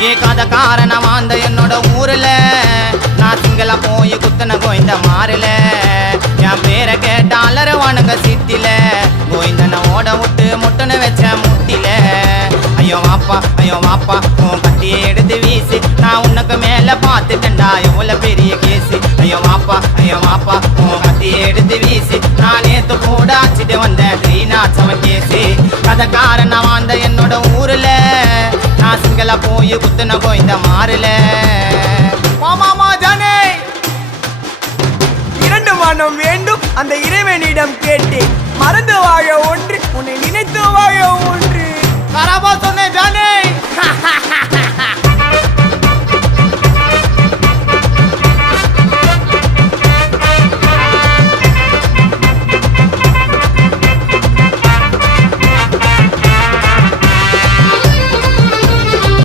ஏ கதை காரணம் அந்த என்னோட ஊர்ல நான் சிங்கள போய் குத்தன கோயந்த மாறல என் பேரை கேட்டாலரு வணங்க சித்தில கோயந்தன ஓட விட்டு முட்டுன்னு வச்ச முட்டில ஐயோ வாப்பா உன் கட்டியை எடுத்து வீசி நான் உனக்கு மேல பார்த்துட்டேன்டா எவ்வளவு பெரிய கேசு ஐயோ வாப்பா உன் கட்டியை எடுத்து வீசி நான் நேத்து கூட ஆச்சிட்டு வந்தேன் ஸ்ரீநாச்சவன் கேசு கதை காரணம் அந்த என்னோட ஊர்ல நான் சிங்கள போய் குத்துன கோயந்த மாறல மாமா ஜானே இரண்டு மனம் வேண்டும் அந்த இறைவனிடம் கேட்டேன் மறந்து வாழ ஒன்று உன்னை நினைத்து வாழ ஒன்று கரபா